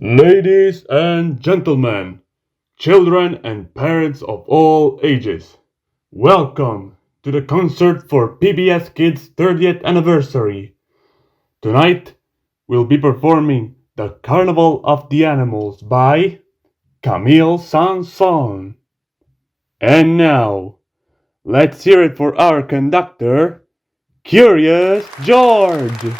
Ladies and gentlemen, children and parents of all ages, welcome to the concert for PBS Kids' 30th anniversary. Tonight, we'll be performing the Carnival of the Animals by Camille Saint-Saëns. And now, let's hear it for our conductor, Curious George.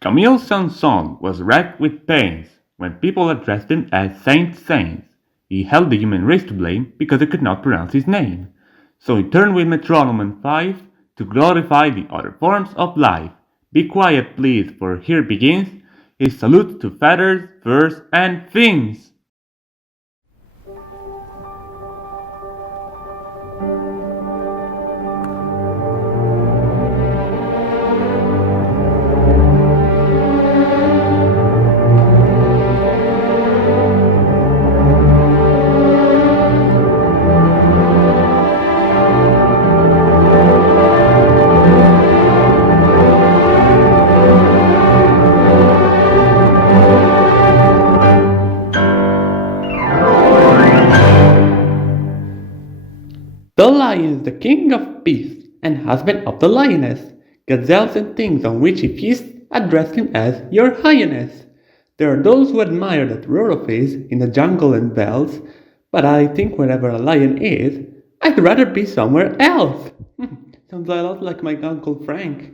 Camille Saint-Saëns was racked with pains when people addressed him as Saint-Saëns. He held the human race to blame because he could not pronounce his name. So he turned with metronome and fife to glorify the other forms of life. Be quiet, please, for here begins his salute to feathers, furs, and fins. The lion is the king of beasts and husband of the lioness. Gazelles and things on which he feasts address him as Your Highness. There are those who admire that rural face in the jungle and bells, but I think wherever a lion is, I'd rather be somewhere else. Sounds a lot like my Uncle Frank.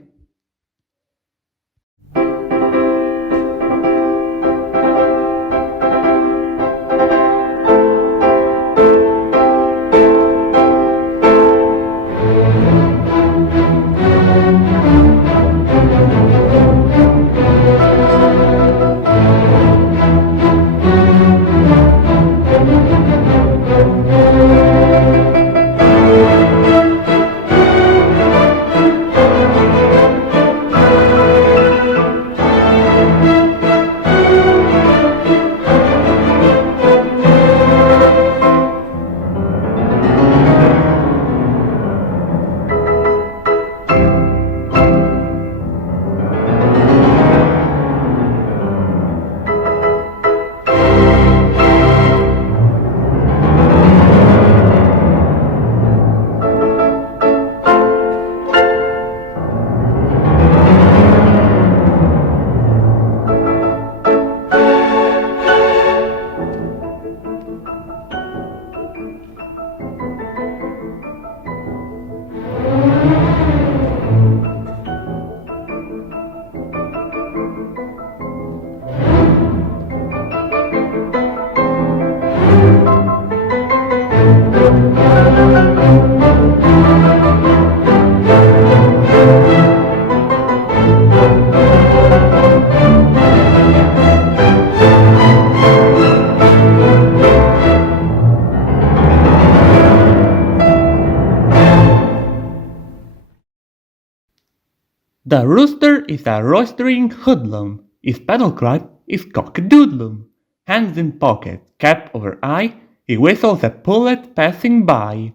The rooster is a roistering hoodlum. His battle cry is cock-a-doodlum. Hands in pocket, cap over eye, he whistles a pullet passing by.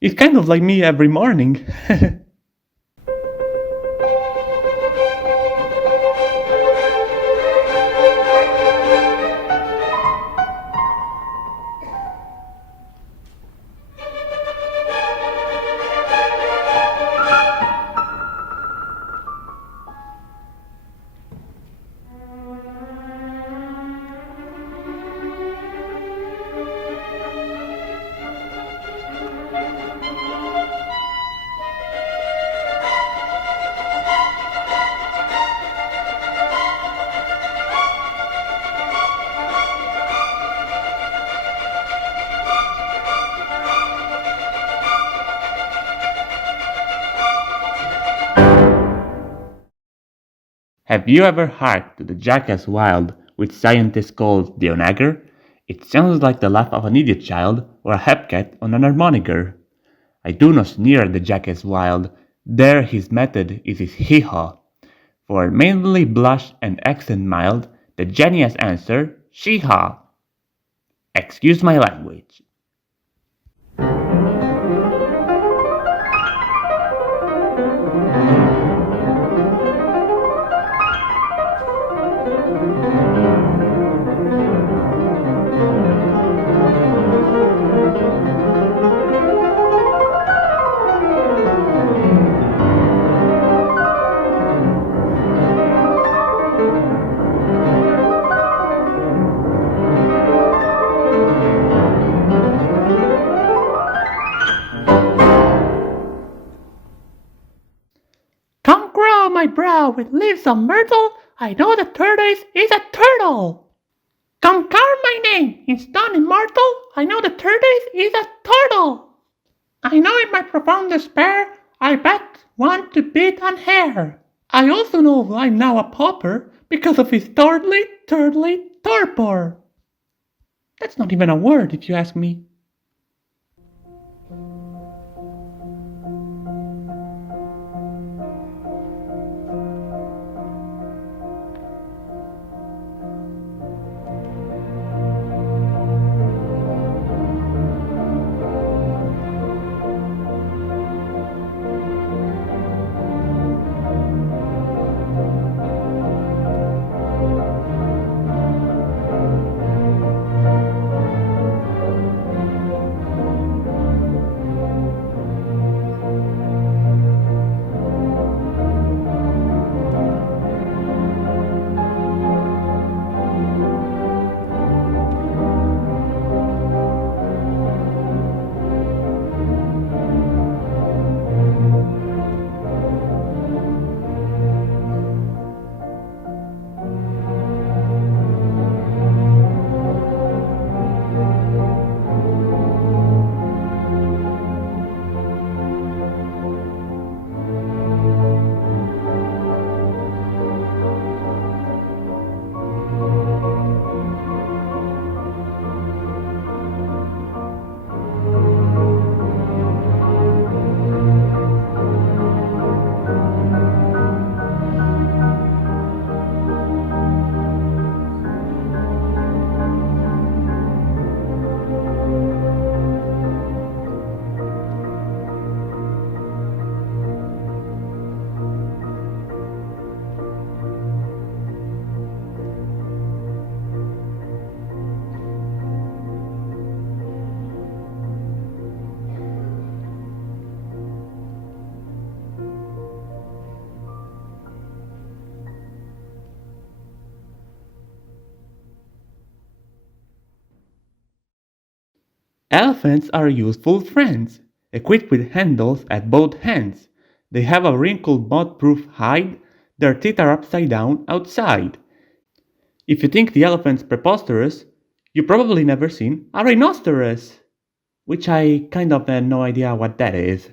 It's kind of like me every morning. Have you ever harked to the jackass wild, which scientists call the onager? It sounds like the laugh of an idiot child or a hepcat on an harmonica. I do not sneer at the jackass wild, there his method is his hee-haw. For maidenly blush and accent mild, the genius answer, she-haw. Excuse my language. my brow with leaves of myrtle, I know the tortoise is a turtle. Come carve my name in stone immortal, I know the tortoise is a turtle. I know in my profound despair, I bet one to bit on hair. I also know I'm now a pauper because of his turtly torpor. That's not even a word if you ask me. Elephants are useful friends, equipped with handles at both ends. They have a wrinkled mud-proof hide, their teeth are upside down outside. If you think the elephant's preposterous, you probably never seen a rhinoceros, which I kind of had no idea what that is.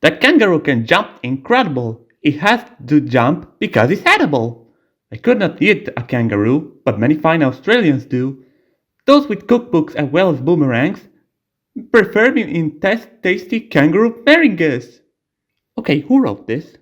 The kangaroo can jump incredible. It has to jump because it's edible. I could not eat a kangaroo, but many fine Australians do. Those with cookbooks as well as boomerangs prefer me in tasty kangaroo meringues. Okay, who wrote this?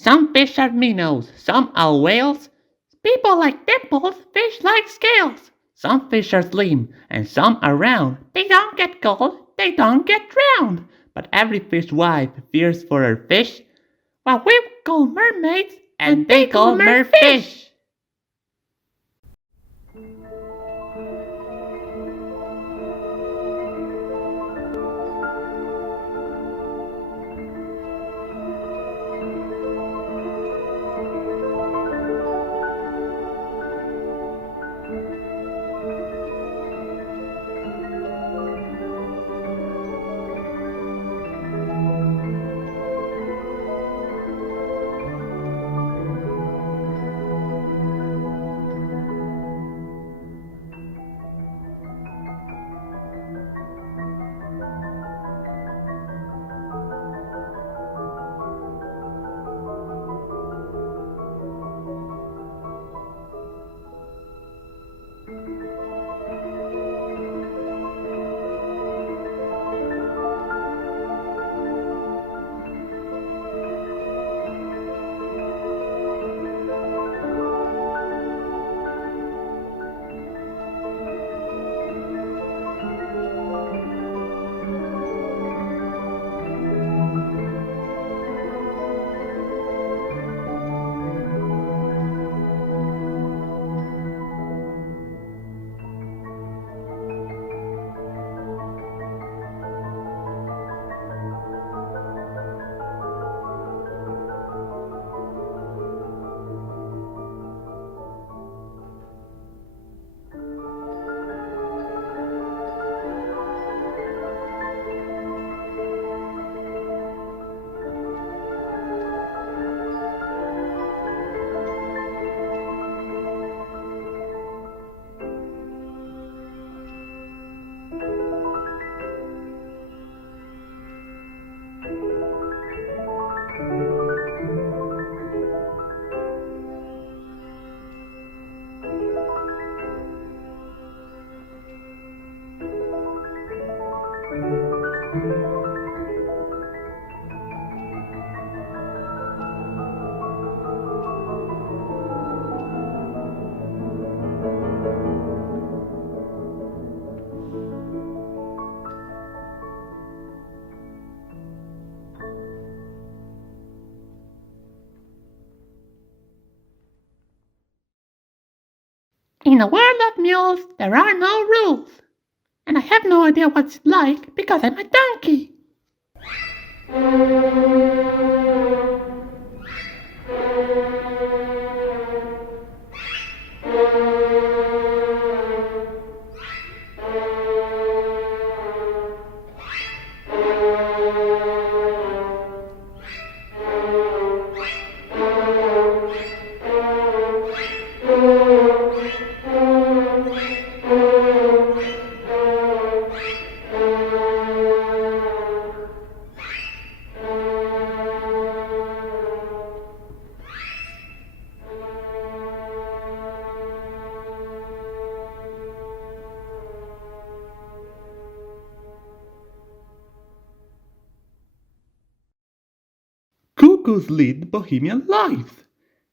Some fish are minnows, some are whales. People like dimples, fish like scales. Some fish are slim, and some are round. They don't get cold, they don't get drowned. But every fish wife fears for her fish, what we call mermaids, and they call merfish. In the world of mules, there are no rules. And I have no idea what it's like because I'm a donkey. Cuckoos lead bohemian lives.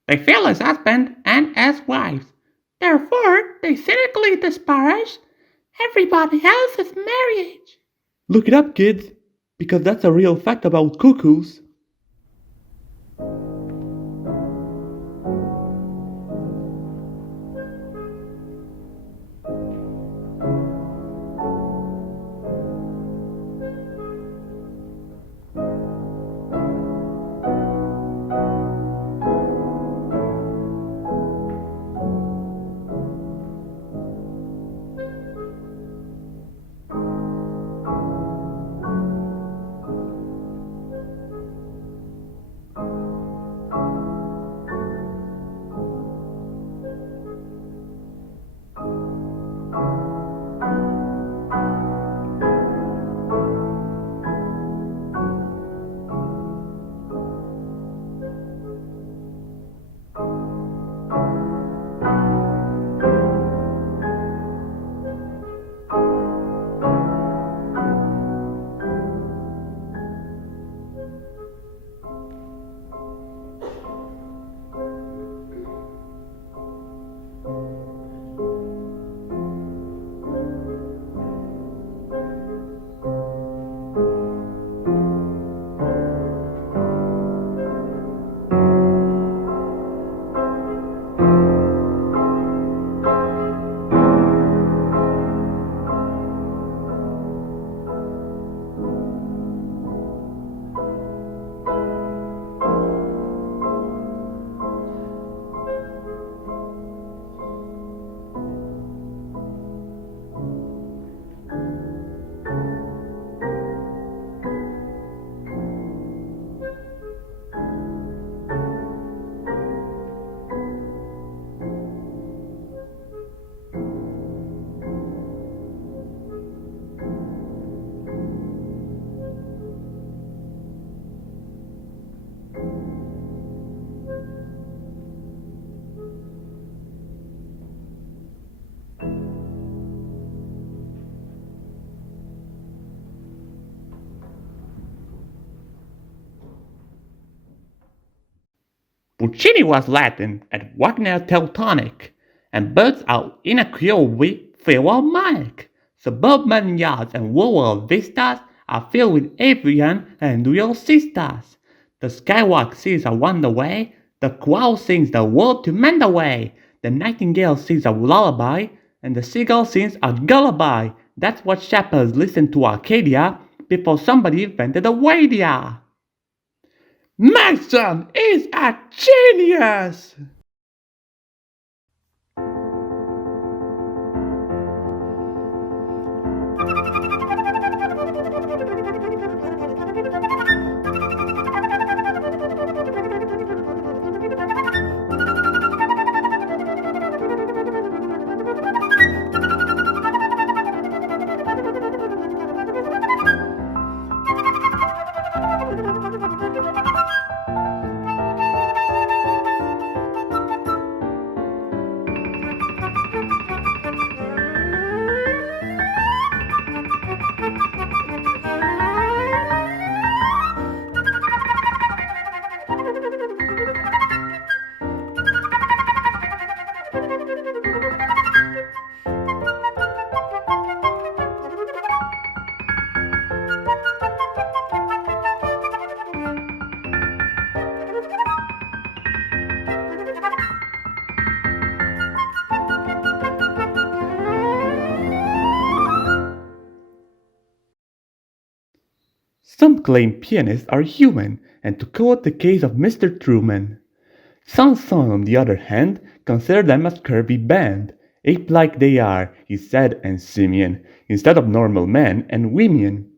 They feel as husband and as wives. Therefore, they cynically disparage everybody else's marriage. Look it up, kids, because that's a real fact about cuckoos. Puccini was Latin and Wagner Teutonic, and birds out in a Creole Philharmonic. Suburban yards and rural vistas are filled with avian and real sisters. The skywalk sees a wonderway, the crow sings the word to mend away, the nightingale sings a lullaby, and the seagull sings a lullaby. That's what shepherds listened to Arcadia before somebody invented the radio. My son is a genius! Some claim pianists are human, and to quote the case of Mr. Truman, some on the other hand, consider them a curvy band, ape-like they are, he said and simian, instead of normal men and women.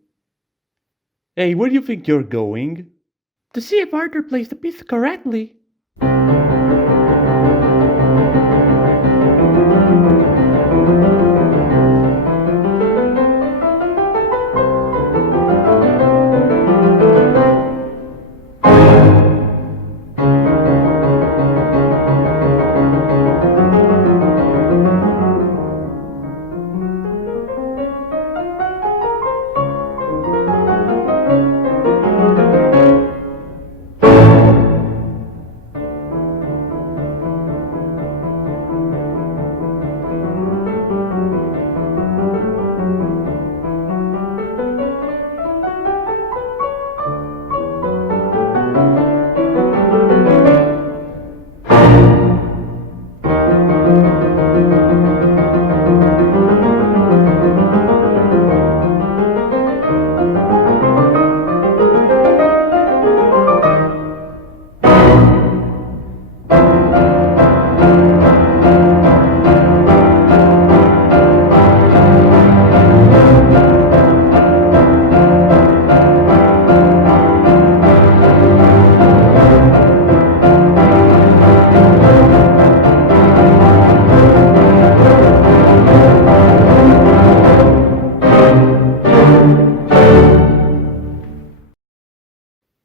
Hey, where do you think you're going? To see if Arthur plays the piece correctly.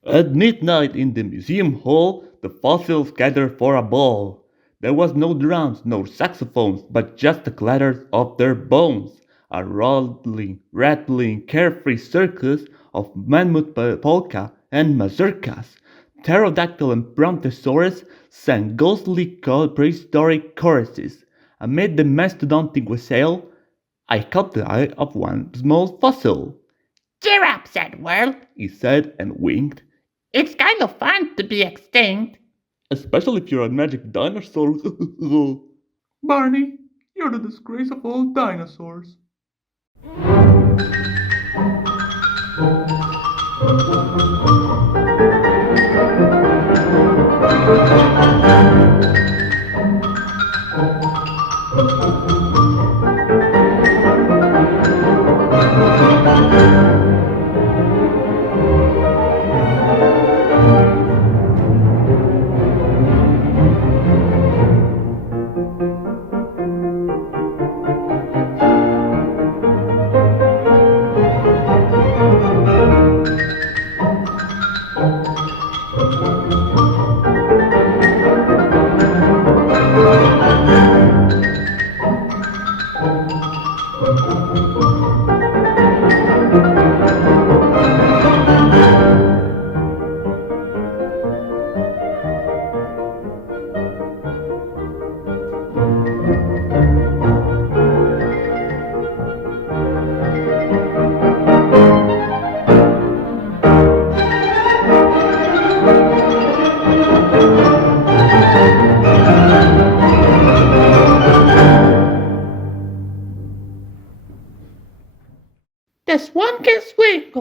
At midnight in the museum hall, the fossils gathered for a ball. There was no drums nor saxophones, but just the clatter of their bones. A rattling, carefree circus of mammoth polka and mazurkas. Pterodactyl and brontosaurus sang ghostly prehistoric choruses. Amid the mastodontic wassail, I caught the eye of one small fossil. Cheer up, said Whirl, He said and winked. It's kind of fun to be extinct. Especially if you're a magic dinosaur. Barney, you're the disgrace of all dinosaurs.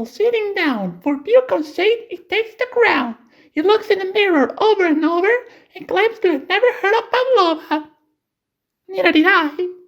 people sitting down, for Bucco says it takes the crown. He looks in the mirror over and over and claims to have never heard of Pavlova. Neither did I.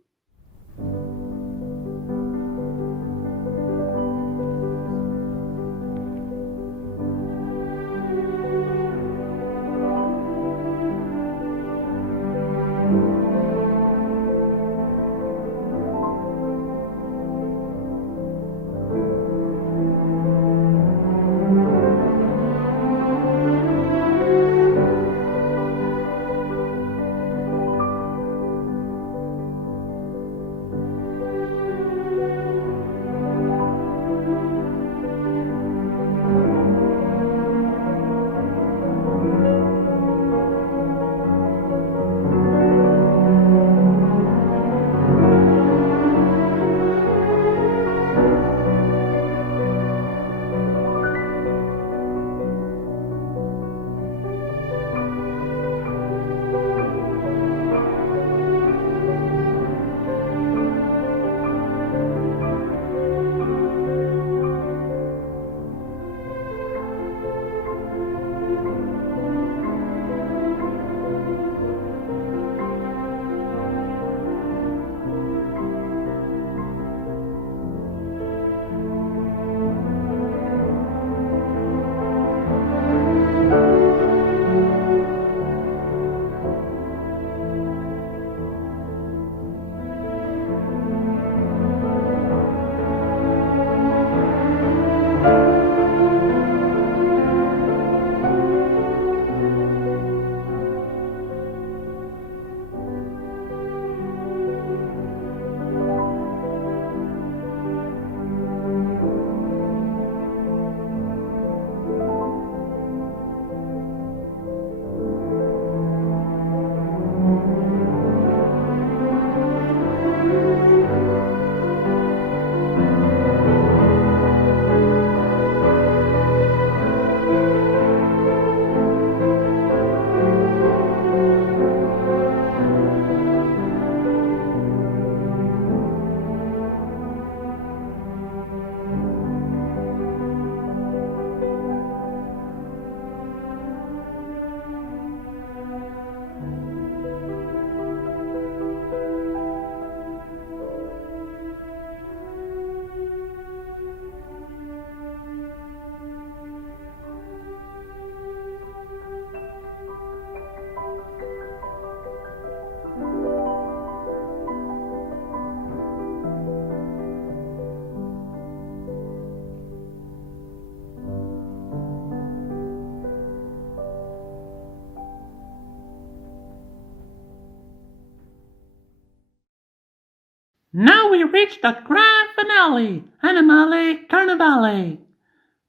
Now we reach the grand finale, Animale Carnivale.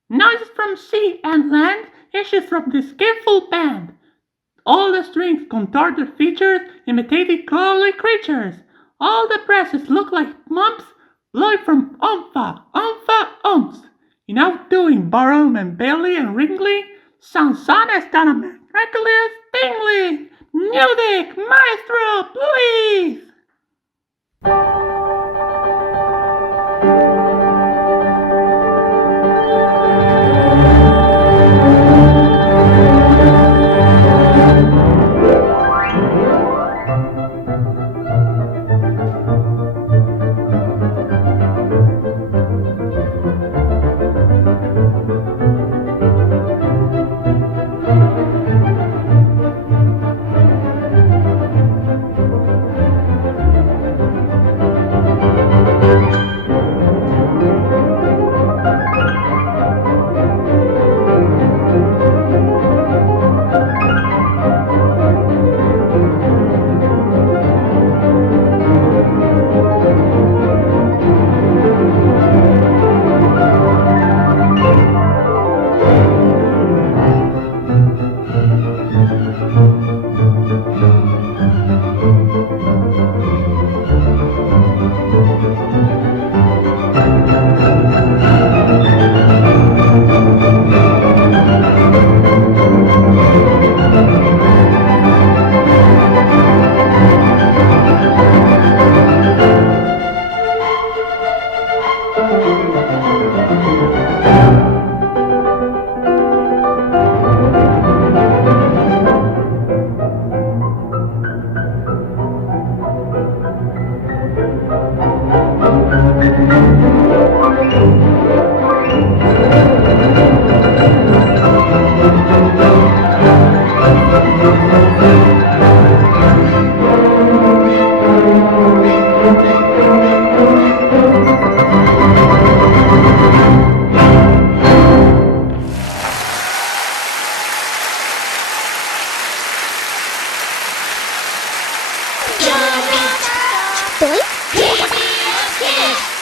Noises from sea and land issues from this skillful band. All the strings contort their features, imitating crawly creatures. All the brasses look like mumps, blowing from umpha, umphs. In outdoing Barham and Bailey and Ringley, Saint-Saëns has done a miraculous thingly. Music, maestro, please! PBS Kids!